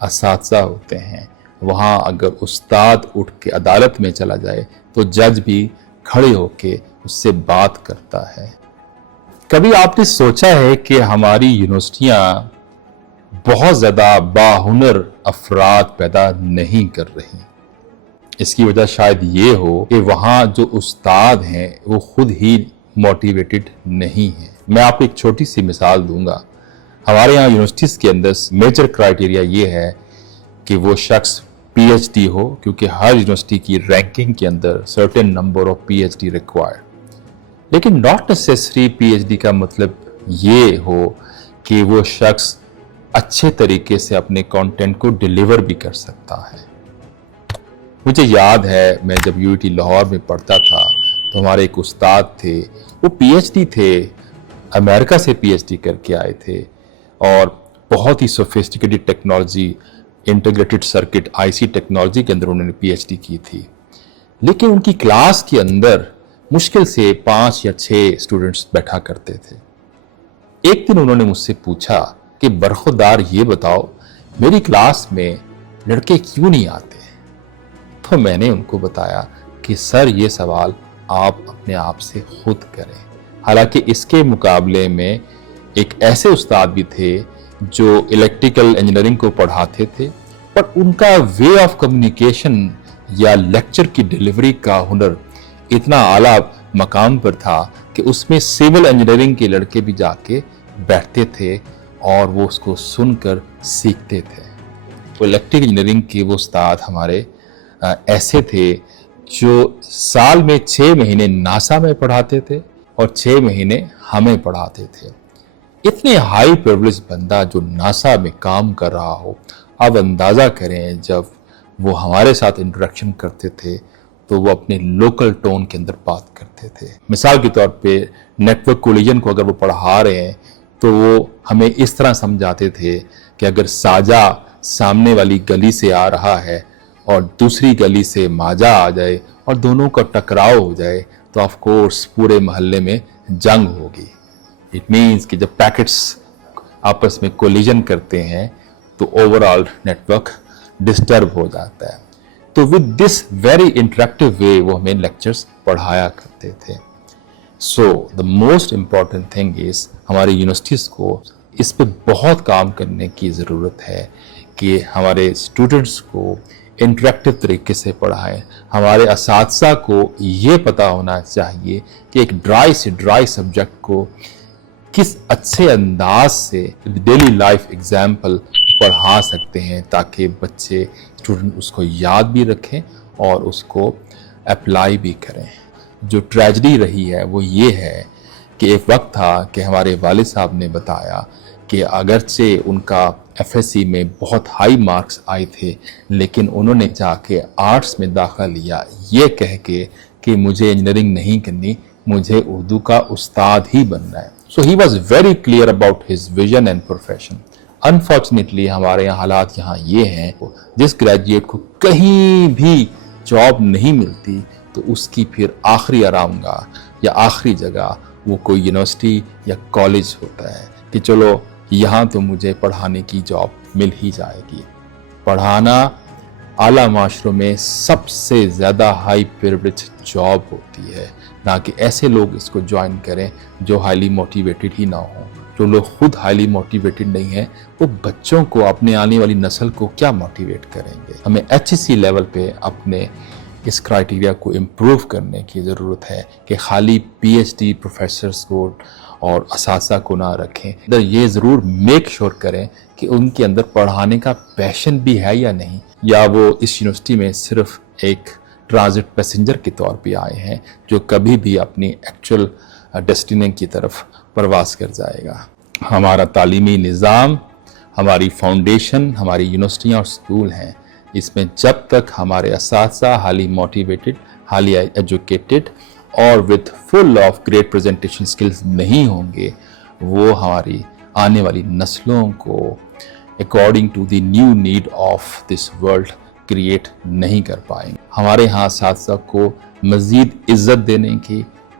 اساتذہ ہوتے ہیں. وہاں اگر استاد اٹھ کے عدالت میں چلا جائے تو جج بھی کھڑے ہو کے اس سے بات کرتا ہے. کبھی آپ نے سوچا ہے کہ ہماری یونیورسٹیاں بہت زیادہ باہنر افراد پیدا نہیں کر رہی؟ اس کی وجہ شاید یہ ہو کہ وہاں جو استاد ہیں وہ خود ہی موٹیویٹڈ نہیں ہیں. میں آپ کو ایک چھوٹی سی مثال دوں گا. ہمارے یہاں یونیورسٹیز کے اندر میجر کرائٹیریا یہ ہے کہ وہ شخص پی ایچ ڈی ہو، کیونکہ ہر یونیورسٹی کی رینکنگ کے اندر certain number of P H D required. لیکن not necessary P H D کا مطلب یہ ہو کہ وہ شخص اچھے طریقے سے اپنے کانٹینٹ کو ڈیلیور بھی کر سکتا ہے. مجھے یاد ہے میں جب یو ٹی لاہور میں پڑھتا تھا تو ہمارے ایک استاد تھے، وہ پی ایچ ڈی تھے، امریکہ سے پی ایچ ڈی کر کے آئے تھے اور بہت ہی سوفسٹیکیٹڈ ٹیکنالوجی، انٹیگریٹڈ سرکٹ آئی سی ٹیکنالوجی کے اندر انہوں نے پی ایچ ڈی کی تھی. لیکن ان کی کلاس کے اندر مشکل سے 5 یا 6 اسٹوڈنٹس بیٹھا کرتے تھے. ایک دن انہوں نے مجھ سے پوچھا کہ برخودار یہ بتاؤ میری کلاس میں لڑکے کیوں نہیں آتے؟ تو میں نے ان کو بتایا کہ سر یہ سوال آپ اپنے آپ سے خود کریں. حالانکہ اس کے مقابلے میں ایک ایسے استاد بھی تھے جو الیکٹریکل انجینئرنگ کو پڑھاتے تھے، پر ان کا وے آف کمیونیکیشن یا لیکچر کی ڈیلیوری کا ہنر اتنا اعلیٰ مقام پر تھا کہ اس میں سول انجینئرنگ کے لڑکے بھی جا کے بیٹھتے تھے اور وہ اس کو سن کر سیکھتے تھے. وہ الیکٹریکل انجینئرنگ کے وہ استاد ہمارے ایسے تھے جو سال میں 6 مہینے ناسا میں پڑھاتے تھے اور 6 مہینے ہمیں پڑھاتے تھے. اتنے ہائی پریولیج بندہ جو ناسا میں کام کر رہا ہو، اب اندازہ کریں جب وہ ہمارے ساتھ انٹریکشن کرتے تھے تو وہ اپنے لوکل ٹون کے اندر بات کرتے تھے. مثال کے طور پہ نیٹ ورک کولیجن کو اگر وہ پڑھا رہے ہیں تو وہ ہمیں اس طرح سمجھاتے تھے کہ اگر ساجا سامنے والی گلی سے آ رہا ہے اور دوسری گلی سے ماجا آ جائے اور دونوں کا ٹکراؤ ہو جائے تو آف کورس پورے محلے میں جنگ ہوگی. اٹ مینس کہ جب پیکٹس آپس میں کولیجن کرتے ہیں تو overall network disturb ہو جاتا ہے. تو with this very interactive way وہ ہمیں لیکچرز پڑھایا کرتے تھے. So the most important thing is ہماری یونیورسٹیز کو اس پہ بہت کام کرنے کی ضرورت ہے کہ ہمارے اسٹوڈنٹس کو انٹریکٹیو طریقے سے پڑھائیں. ہمارے اساتذہ کو یہ پتہ ہونا چاہیے کہ ایک ڈرائی سے ڈرائی سبجیکٹ کو کس اچھے انداز سے ڈیلی لائف ایگزامپل پڑھا سکتے ہیں تاکہ بچے اسٹوڈنٹ اس کو یاد بھی رکھیں اور اس کو اپلائی بھی کریں. جو ٹریجڈی رہی ہے وہ یہ ہے کہ ایک وقت تھا کہ ہمارے والد صاحب نے بتایا کہ اگرچہ ان کا ایف ایس سی میں بہت ہائی مارکس آئے تھے لیکن انہوں نے جا کے آرٹس میں داخلہ لیا یہ کہہ کے کہ مجھے انجینئرنگ نہیں کرنی، مجھے اردو کا استاد ہی بننا ہے. So he was very clear about his vision and profession. Unfortunately ہمارے یہاں حالات یہاں یہ ہیں جس گریجویٹ کو کہیں بھی جاب نہیں ملتی تو اس کی پھر آخری آرام گاہ یا آخری جگہ وہ کوئی یونیورسٹی یا کالج ہوتا ہے کہ چلو یہاں تو مجھے پڑھانے کی جاب مل ہی جائے گی. پڑھانا اعلیٰ معاشروں میں سب سے زیادہ ہائی پریولیج جاب ہوتی ہے، نہ کہ ایسے لوگ اس کو جوائن کریں جو ہائیلی موٹیویٹڈ ہی نہ ہوں. جو لوگ خود ہائیلی موٹیویٹڈ نہیں ہیں وہ بچوں کو، اپنے آنے والی نسل کو کیا موٹیویٹ کریں گے. ہمیں ایچ سی لیول پہ اپنے اس کرائٹیریا کو امپروو کرنے کی ضرورت ہے کہ خالی پی ایچ ڈی پروفیسرز کو اور اساتذہ کو نہ رکھیں. یہ ضرور میک شور کریں کہ ان کے اندر پڑھانے کا پیشن بھی ہے یا نہیں، یا وہ اس یونیورسٹی میں صرف ایک ٹرانزٹ پیسنجر کے طور پہ آئے ہیں جو کبھی بھی اپنی ایکچوئل ڈیسٹینی کی طرف پرواز کر جائے گا. ہمارا تعلیمی نظام، ہماری فاؤنڈیشن، ہماری یونیورسٹیاں اور اسکول ہیں، اس میں جب تک ہمارے اساتذہ ہالی موٹیویٹڈ، ہالی ایجوکیٹڈ اور with full of great presentation skills نہیں ہوں گے وہ ہماری آنے والی نسلوں کو according to the new need of this world create نہیں کر پائیں گے. ہمارے ہاں اساتذہ کو مزید عزت دینے کی،